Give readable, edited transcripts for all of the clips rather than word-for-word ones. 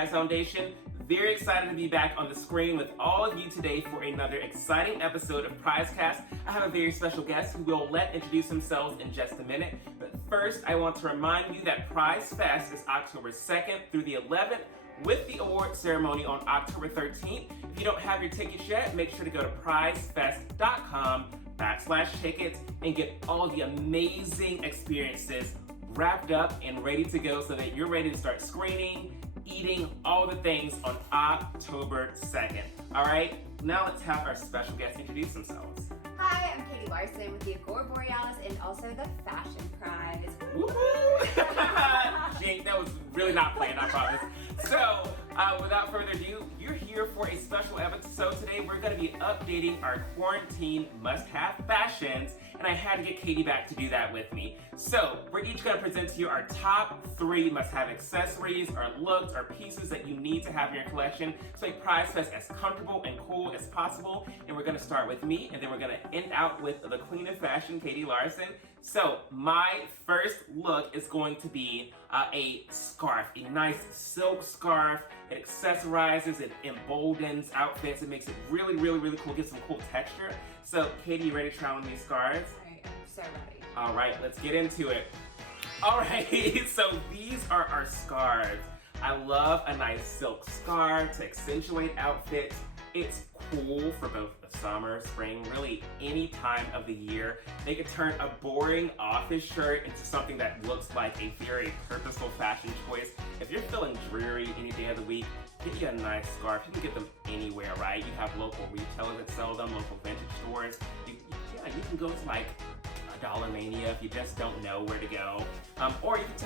Prize Foundation. Very excited to be back on the screen with all of you today for another exciting episode of PrizeCast. I have a very special guest who we'll let introduce themselves in just a minute. But first, I want to remind you that PrizeFest is October 2nd through the 11th with the award ceremony on October 13th. If you don't have your tickets yet, make sure to go to prizefest.com/tickets and get all the amazing experiences wrapped up and ready to go so that you're ready to start screening, eating, all the things on October 2nd. All right, now let's have our special guests introduce themselves. Hi, I'm Katy Larsen with the Agora Borealis and also the Fashion Prize. Woo-hoo! Jake, that was really not planned, I promise. So, without further ado, you're here for a special episode today. We're going to be updating our quarantine must-have fashions, and I had to get Katy back to do that with me. So, we're each going to present to you our top 3 must-have accessories, or looks, or pieces that you need to have in your collection to make PrizeFest as comfortable and cool as possible. And we're going to start with me, and then we're going to end out with the queen of fashion, Katy Larsen. So, my first look is going to be a scarf, a nice silk scarf. It accessorizes, it emboldens outfits, it makes it really, really, really cool, gives some cool texture. So, Katy, you ready to try on these scarves? All right, I'm so ready. All right, let's get into it. All right, so these are our scarves. I love a nice silk scarf to accentuate outfits. It's cool for both the summer, spring, really any time of the year. They can turn a boring office shirt into something that looks like a very purposeful fashion choice. If you're feeling dreary any day of the week, get you a nice scarf. You can get them anywhere, right? You have local retailers that sell them, local vintage stores. You can go to like Dollar Mania if you just don't know where to go. Or you can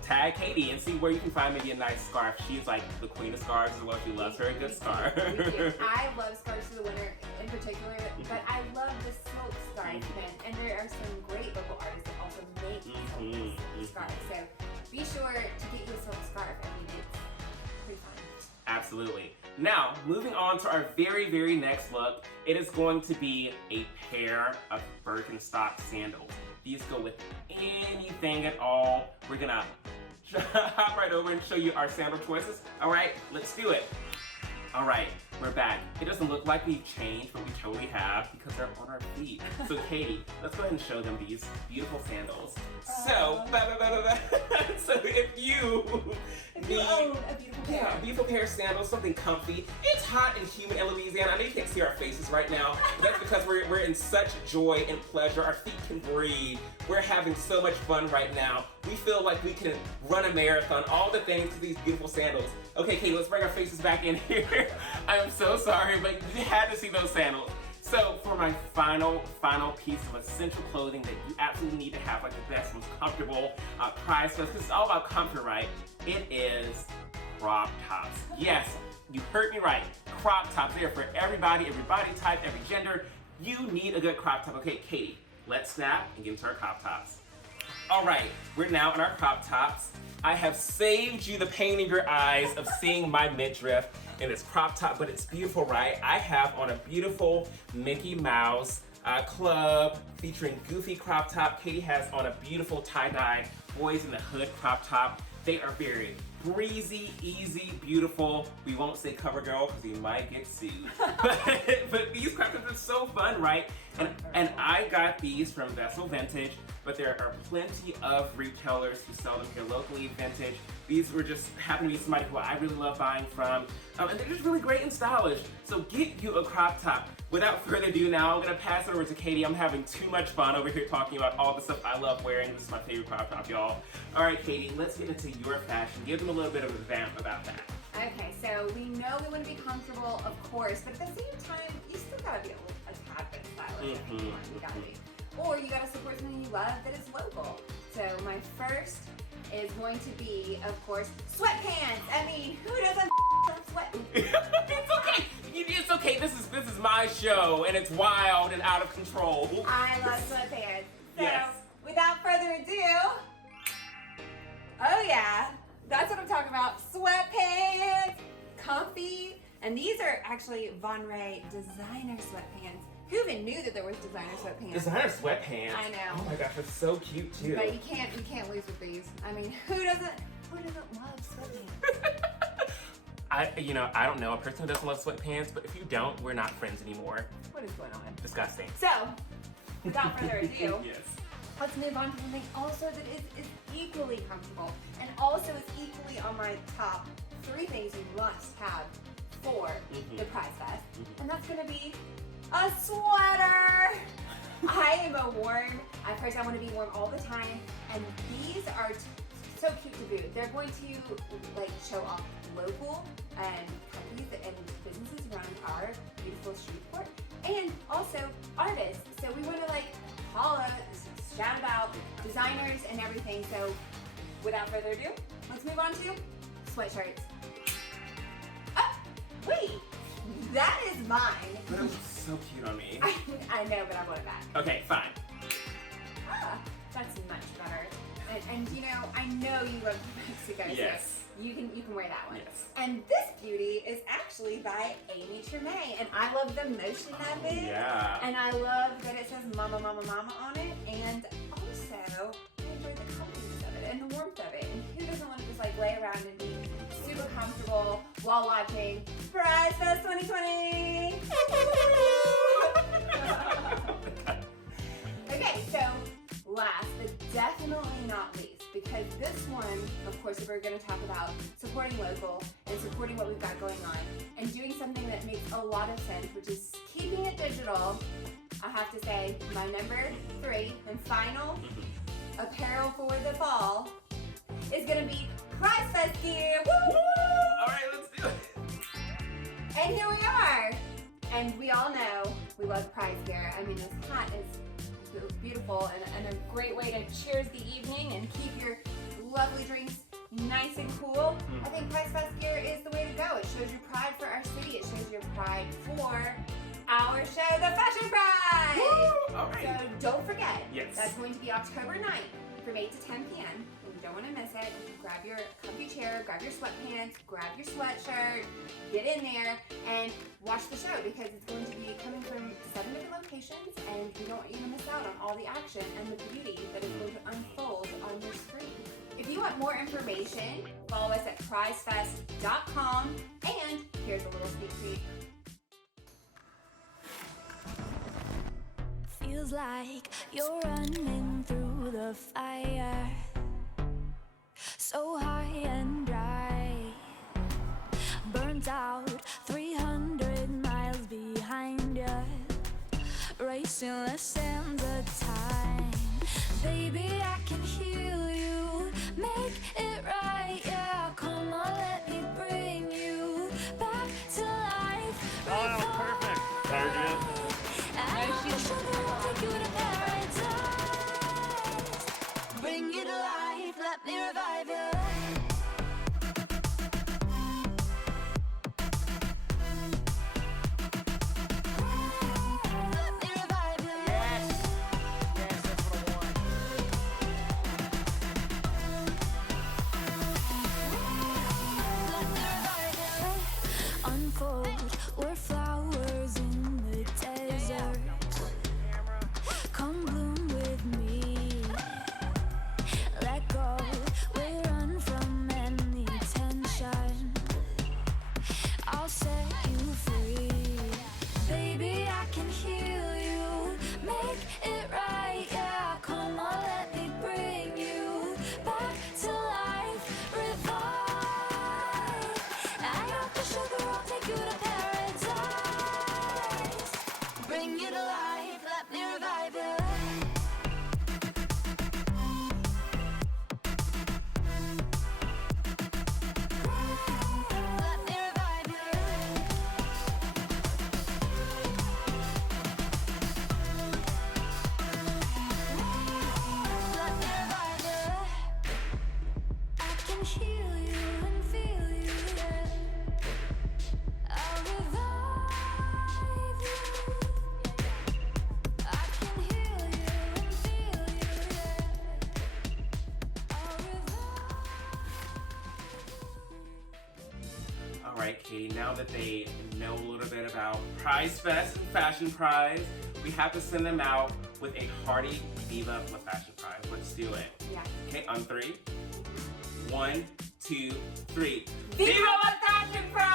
tag Katy and see where you can find maybe a nice scarf. She's like the queen of scarves as well. She loves her a good scarf. I love scarves for the winter in particular, but I love the silk scarf event. And there are some great local artists that also make silk scarves. So be sure to get you a silk scarf. I mean, it's pretty fun. Absolutely. Now, moving on to our very, very next look, it is going to be a pair of Birkenstock sandals. These go with anything at all. We're gonna hop right over and show you our sandal choices. All right, let's do it. All right, we're back. It doesn't look like we've changed, but we totally have because they're on our feet. So Katy, let's go ahead and show them these beautiful sandals. So if you own a beautiful pair. Yeah, a beautiful pair of sandals, something comfy. It's hot and humid in Louisiana. I know you can't see our faces right now, but that's because we're in such joy and pleasure. Our feet can breathe. We're having so much fun right now. We feel like we can run a marathon, all the things to these beautiful sandals. Okay, Katy, let's bring our faces back in here. I am so sorry, but you had to see those sandals. So for my final piece of essential clothing that you absolutely need to have, like the best, most comfortable PrizeFest, because it's all about comfort, right? It is crop tops. Yes, you heard me right. Crop tops. They're for everybody, every body type, every gender. You need a good crop top. Okay, Katy, let's snap and get into our crop tops. All right, we're now in our crop tops. I have saved you the pain in your eyes of seeing my midriff in this crop top, but it's beautiful, right? I have on a beautiful Mickey Mouse club featuring goofy crop top. Katy has on a beautiful tie-dye Boys in the Hood crop top. They are very breezy, easy, beautiful. We won't say cover girl because we might get sued. but these crop tops are so fun, right? And I got these from Vessel Vintage, but there are plenty of retailers who sell them here locally, vintage. These were just happen to be somebody who I really love buying from. And they're just really great and stylish. So get you a crop top. Without further ado now, I'm gonna pass it over to Katy. I'm having too much fun over here talking about all the stuff I love wearing. This is my favorite crop top, y'all. All right, Katy, let's get into your fashion. Give them a little bit of a vamp about that. Okay, so we know we want to be comfortable, of course, but at the same time, you still gotta be a tad bit stylish. I mean, come on, you gotta be. Or you gotta support something you love that is local. So my first is going to be, of course, sweatpants. I mean, who doesn't love sweatpants? It's okay. It's okay. This is my show, and it's wild and out of control. I love sweatpants. So Yes. without further ado, oh yeah, that's what I'm talking about. Sweatpants, comfy, and these are actually Von Ray designer sweatpants. Who even knew that there was designer sweatpants? Designer sweatpants. I know. Oh my gosh, they're so cute too. But you can't lose with these. I mean, who doesn't love sweatpants? I don't know a person who doesn't love sweatpants, but if you don't, we're not friends anymore. What is going on? Disgusting. So, without further ado, Yes. let's move on to something also that is equally comfortable and also is equally on my top 3 things you must have for the PrizeFest. And that's gonna be a sweater. I am a warm, at first I want to be warm all the time, and these are so cute to boot. They're going to like show off local companies and businesses around our beautiful Shreveport, and also artists. So we want to like holla, shout about designers and everything. So without further ado, let's move on to sweatshirts. Oh, wait, that is mine. But it looks so cute on me. I know, but I want it back. Okay, fine. Ah, that's much better. And you know, I know you love Mexico. Yes. So you can wear that one. Yes. And this beauty is actually by Amy Tremay, and I love the motion of it. Yeah. And I love that it says Mama, Mama, Mama on it, and also I enjoy the comfiness of it and the warmth of it. And who doesn't want to just like lay around and be super comfortable while watching PrizeFest 2020? Okay, so last but definitely not least, because this one, of course, we're going to talk about supporting local and supporting what we've got going on and doing something that makes a lot of sense, which is keeping it digital. I have to say, my number 3 and final apparel for the fall is going to be PrizeFest gear. Woo! All right, let's do it. And here we are. And we all know we love prize gear. I mean, this hat is beautiful and a great way to cheers the evening and keep your lovely drinks nice and cool. I think PrizeFest gear is the way to go. It shows your pride for our city. It shows your pride for our show, the Fashion Prize. Woo! All right. So don't forget, Yes. that's going to be October 9th from 8 to 10 p.m. You don't want to miss it. Grab your comfy chair, grab your sweatpants, grab your sweatshirt, get in there and watch the show, because it's going to be coming from 7 different locations, and we don't want you to miss out on all the action and the beauty that is going to unfold on your screen. If you want more information, follow us at prizefest.com, and here's a little sneak peek. Feels like you're running through the fire, so high and dry, burnt out 300 miles behind you, racing less than the time. Baby, I can heal you, make it right, yeah. Come on, let me bring you back to life. Oh, perfect. There it is. Take you to paradise. Bring it to life, let me revive you. Let me revive you. Yes. Yes, that's what I want. Let me revive you. Unfold, we're flowers in the desert. Come bloom with me. Let go, we run from any tension. I'll set you free. Baby, I can heal you, make it right, yeah. Come on, let me bring you back to life. Revive. I got the sugar, I'll take you to paradise. Bring you to life, let me revive you. Let me revive you. Let me revive you. I can heal you and feel you, yeah. I'll revive you. I can heal you and feel you, yeah. I'll revive. All right, Katie, now that they know a little bit about PrizeFest and Fashion Prize, we have to send them out with a hearty Viva La Fashion Prize. Let's do it. Yeah. Okay, on 3. 1, 2, 3. Viva la Fashion Pro!